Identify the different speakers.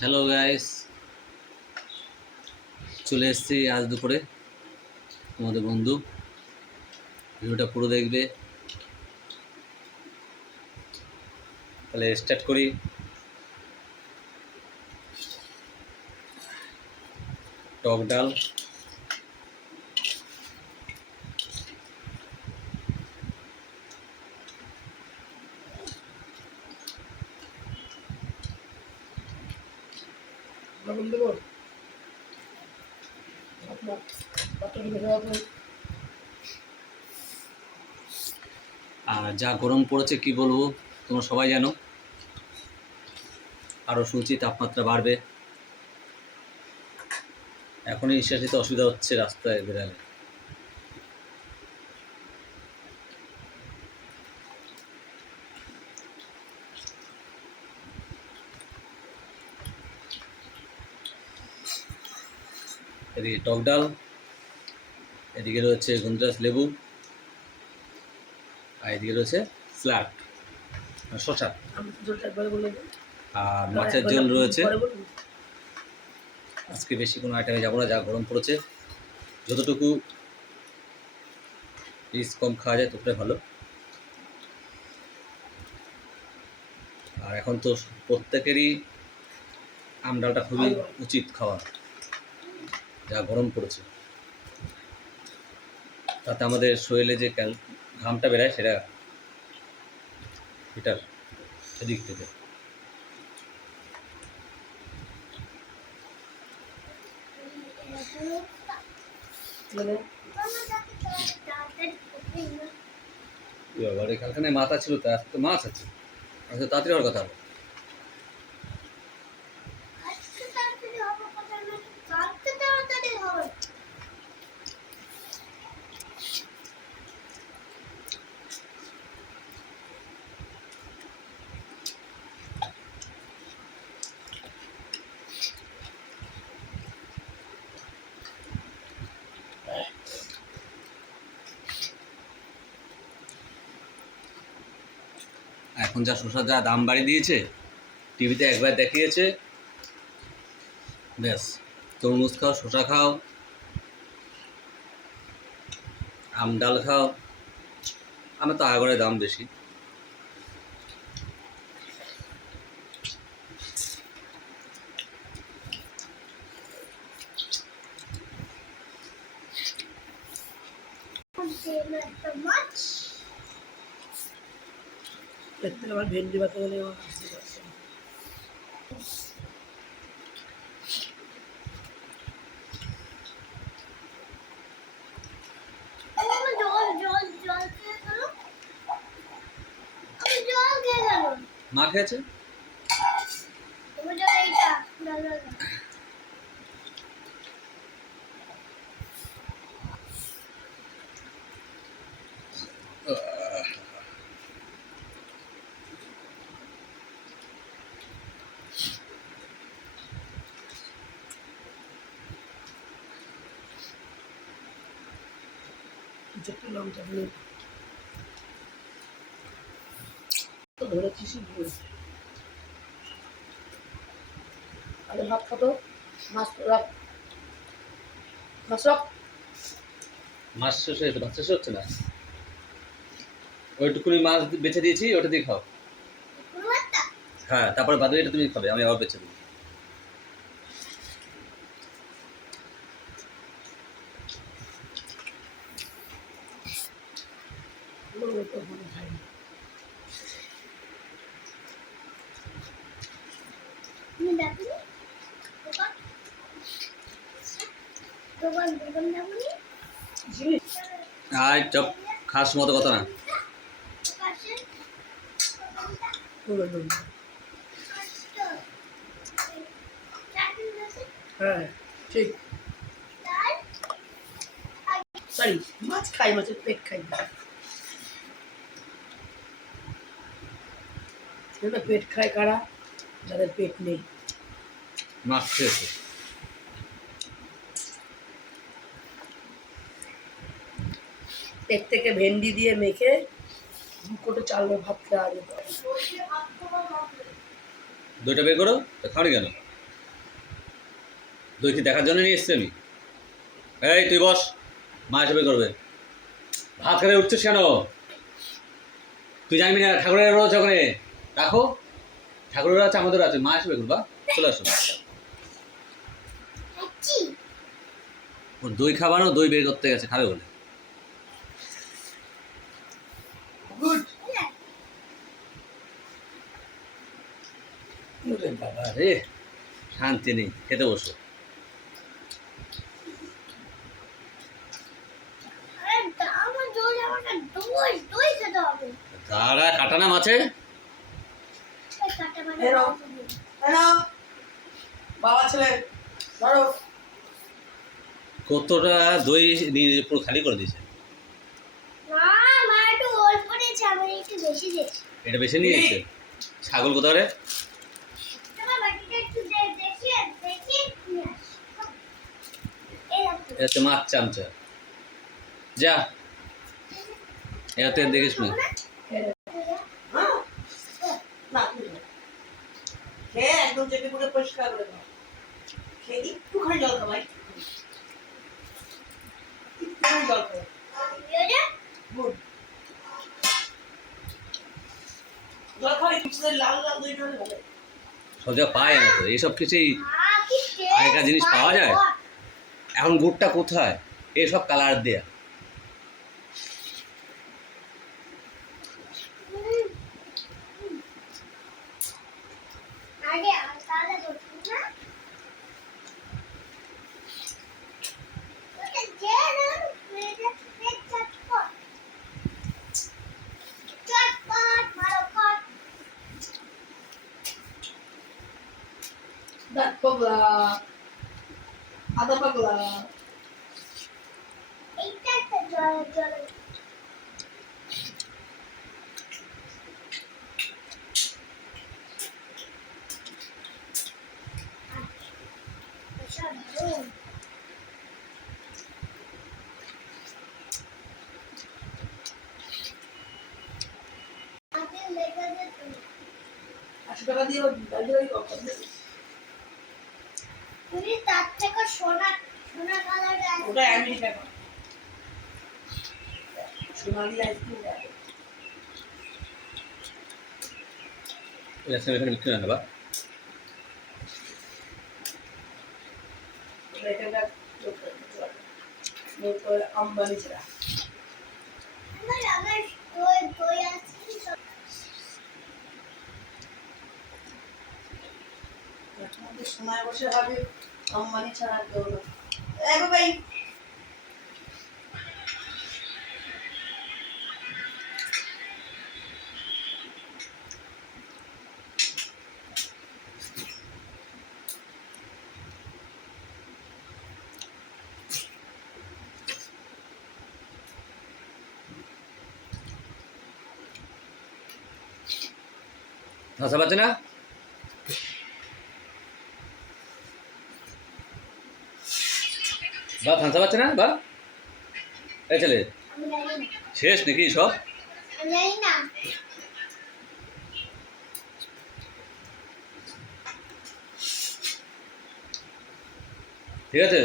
Speaker 1: Hello guys চলে এসেছি আজ দুপুরে। তোমাদের বন্ধু। ভিডিওটা পুরো দেখবে। তাহলে স্টার্ট করি। টক ডাল। আর যা গরম পড়েছে, কি বলব? তোমরা সবাই জানো। আরও শুনছি, তাপমাত্রা বাড়বে। এখনই নিঃশ্বাস অসুবিধা হচ্ছে রাস্তায় বেরালে এদিকে টক ডাল এদিকে রয়েছে গন্ধরাজ লেবু আর এদিকে রয়েছে শশা
Speaker 2: একবারে বলে দিই।
Speaker 1: আর মাছের ঝোল রয়েছে। আজকে বেশি কোনো আইটেমে যাব না যা গরম পড়েছে। যতটুকু রিস কম খাওয়া যায় ততটাই ভালো। আর এখন তো প্রত্যেকেরই আম ডালটা খুবই উচিত খাওয়া। যা গরম পড়েছে। তাতে আমাদের শরীরে যে ক্যাল, ঘামটা বেরায় সেটা এটার এদিক থেকে। মাথা ছিল, তো তো মাছ আছে। আজকে তাড়াতাড়ি হওয়ার কথা এখন যা শসার যা দাম বাড়িয়ে দিয়েছে, টিভিতে একবার দেখিয়েছে। ব্যাস, তরমুজ খাও, শসা খাও, আম, ডাল খাও। আমার তো আগরে দাম বেশি।
Speaker 2: এর থেকে আমার ভেন্ডি বাতে গেলে আমার
Speaker 1: মা খেয়েছে?
Speaker 2: একটা লঙ্কা আরে ভাত মাছ রাখ মাছ রাখ
Speaker 1: মাছ শেষ হয়েছে মাছ শেষ হচ্ছে না? ওইটুকুনি মাছ বেছে দিয়েছি ওটা দিয়ে খাও। হ্যাঁ তারপরে বাদ এটা তুমি খাবে আমি আবার বেছে দেবো
Speaker 2: ওগুলো তো মনে খাই না
Speaker 1: চপ খাস মতো কথা না।
Speaker 2: হ্যাঁ ঠিক। সরি মাছ খাই মাছের পেট খাই। পেট খায় কারা? যাদের পেট নেই।
Speaker 1: মাছ খেয়েছে।
Speaker 2: পেট থেকে ভেন্ডি দিয়ে মেখে দু কোটো চাল ভাত খাওয়া যেত
Speaker 1: দুইটা বের করো তো খাওনি কেন? দই কি দেখার জন্য নিয়ে এসছি আমি? এই তুই বস মা হিসেবে করবে। ভাত খেতে উঠছিস কেন? তুই জানবি না ঠাকুরের রোজ ওখানে। রাখো ঠাকুরের আছে আমাদের আছে মা হিসেবে করবা চলে আসো। দই খাবানো দই বের করতে গেছে খাবে বলে। রে শান্তি নেই খেতে বসো। দাঁড়া মাছে
Speaker 2: বাবা ছেলে ধরো।
Speaker 1: কতটা দই নিয়ে পুরো খালি করে দিয়েছে? এটা বেশি নিয়ে ছাগল কোথাও রে? এটা হচ্ছে মাছ চামচা। যা। এতে দেখিস না। জায়গা পায় না তো এইসব কিছুই আগেকার জিনিস পাওয়া যায়? এখন গুড়টা কোথায় এসব কালার দেয়া।
Speaker 3: আগে তাহলে করছি
Speaker 2: আদা পাগলা।
Speaker 3: এইটা তো জল জল। আগে লেগে যেত
Speaker 2: আশি টাকা দিয়ে কম
Speaker 3: তুমি তার থেকে সোনা সোনা কালার
Speaker 2: ওটা আমেরিকা সোনালি আইসক্রিম দেয়
Speaker 1: এখানে বিক্রি না বা?
Speaker 2: ওটা এখানকার লোক আম্বানি ছেড়া।
Speaker 3: আমার আমার দই দই আছে
Speaker 2: আমাদের সময় বসে ভাবে আম্বানি ছাড়া কেউ না।
Speaker 1: পাচ্ছে না? বা থামসা পাচ্ছে না বা? এই ছেলে শেষ নাকি সব? ঠিক আছে?